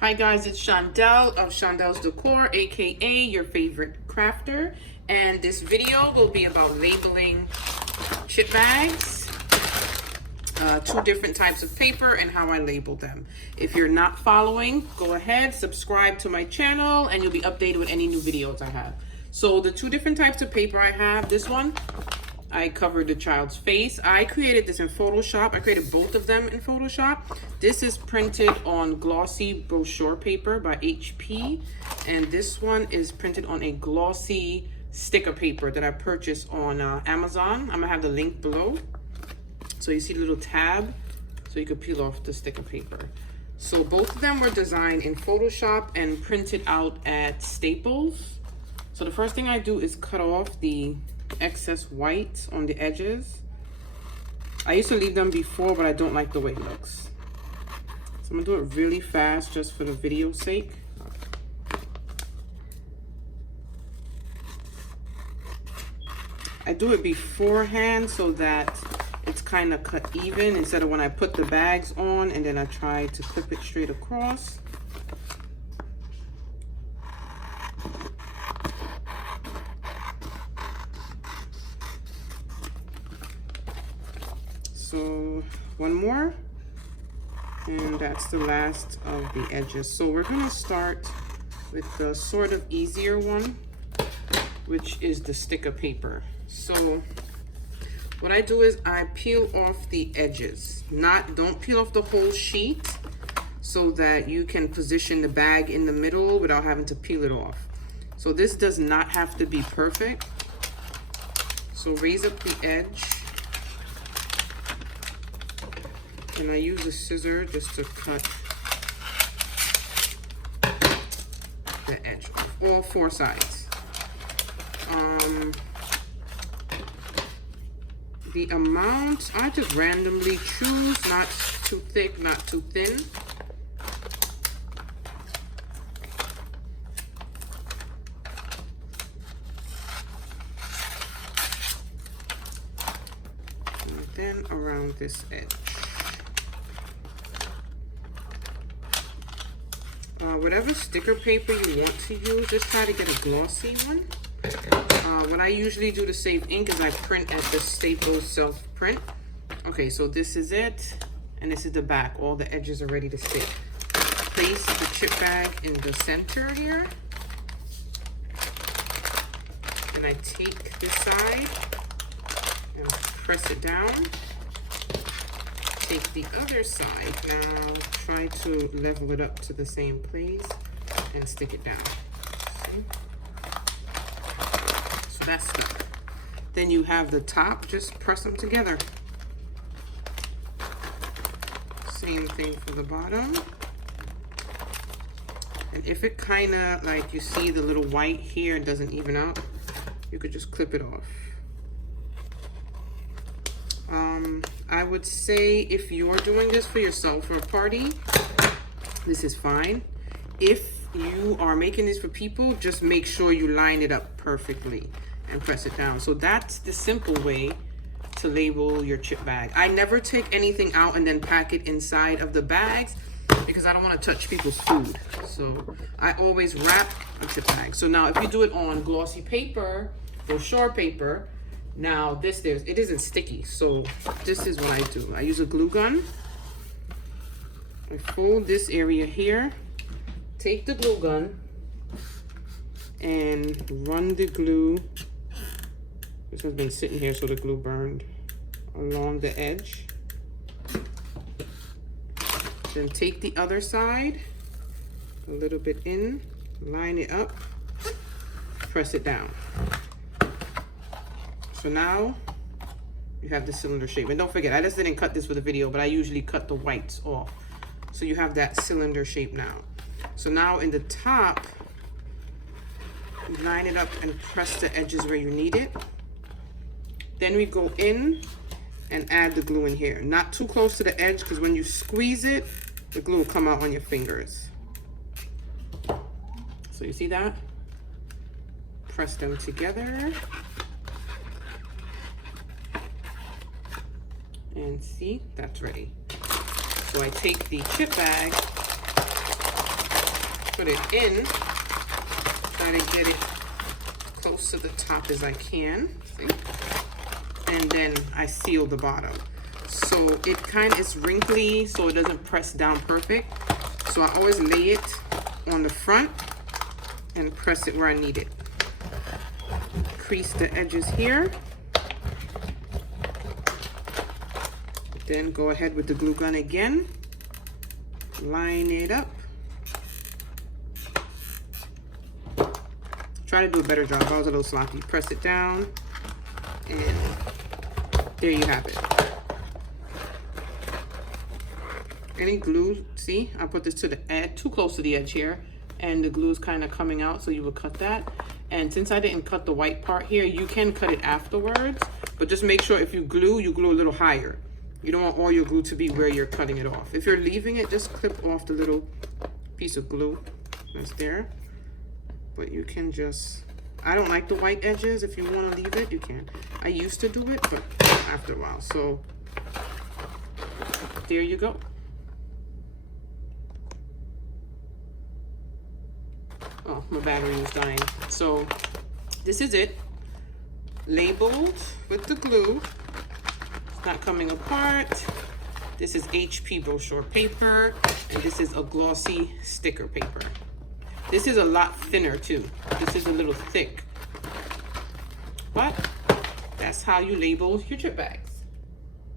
Hi guys, it's Shondell of Shondell's Decor, aka your favorite crafter, and this video will be about labeling chip bags, two different types of paper and how I label them. If you're not following, go ahead, subscribe to my channel, and you'll be updated with any new videos I have. So the two different types of paper I have, this one, I covered the child's face. I created this in Photoshop. I created both of them in Photoshop. This is printed on glossy brochure paper by HP. And this one is printed on a glossy sticker paper that I purchased on Amazon. I'm gonna have the link below. So you see the little tab, so you could peel off the sticker paper. So both of them were designed in Photoshop and printed out at Staples. So the first thing I do is cut off the excess white on the edges. I used to leave them before, but I don't like the way it looks. So I'm gonna do it really fast just for the video's sake. I do it beforehand so that it's kind of cut even instead of when I put the bags on and then I try to clip it straight across. So one more, and that's the last of the edges. So we're gonna start with the sort of easier one, which is the sticker paper. So what I do is I peel off the edges. Don't peel off the whole sheet so that you can position the bag in the middle without having to peel it off. So this does not have to be perfect. So raise up the edge. And I use a scissor just to cut the edge off, all four sides. The amount, I just randomly choose, not too thick, not too thin. And then around this edge. Whatever sticker paper you want to use, just try to get a glossy one. What I usually do to save ink is I print at the Staples self-print. Okay, so this is it, and this is the back. All the edges are ready to stick. Place the chip bag in the center here. And I take this side and press it down. Take the other side now, try to level it up to the same place and stick it down. See? So that's stuck. Then you have the top, just press them together. Same thing for the bottom. And if it kind of, like you see the little white here doesn't even out, you could just clip it off. I would say if you're doing this for yourself for a party, this is fine. If you are making this for people, just make sure you line it up perfectly and press it down. So that's the simple way to label your chip bag. I never take anything out and then pack it inside of the bags because I don't want to touch people's food. So I always wrap a chip bag. So now if you do it on glossy paper, brochure paper, now it isn't sticky, so this is what I do. I use a glue gun. I fold this area here, take the glue gun, and run the glue. This has been sitting here, so the glue burned along the edge. Then take the other side, a little bit in, line it up, press it down. So now you have the cylinder shape. And don't forget, I just didn't cut this for the video, but I usually cut the whites off. So you have that cylinder shape now. So now in the top, line it up and press the edges where you need it. Then we go in and add the glue in here. Not too close to the edge, because when you squeeze it, the glue will come out on your fingers. So you see that? Press them together. And see, that's ready. So I take the chip bag put it in. Try to get it close to the top as I can. See? And then I seal the bottom. So it kind of is wrinkly, so it doesn't press down perfect. So I always lay it on the front and press it where I need it. Crease the edges here. Then go ahead with the glue gun again. Line it up. Try to do a better job. I was a little sloppy. Press it down. And there you have it. Any glue, see, I put this to the edge, too close to the edge here, and the glue is kind of coming out, so you will cut that. And since I didn't cut the white part here, you can cut it afterwards, but just make sure if you glue a little higher. You don't want all your glue to be where you're cutting it off. If you're leaving it, just clip off the little piece of glue that's there. But you can just, I don't like the white edges. If you want to leave it, you can. I used to do it, but after a while. So there you go. Oh, my battery is dying. So this is it. Labeled with the glue. It's not coming apart. This is HP brochure paper, and this is a glossy sticker paper. This is a lot thinner too. This is a little thick. But that's how you label your chip bags.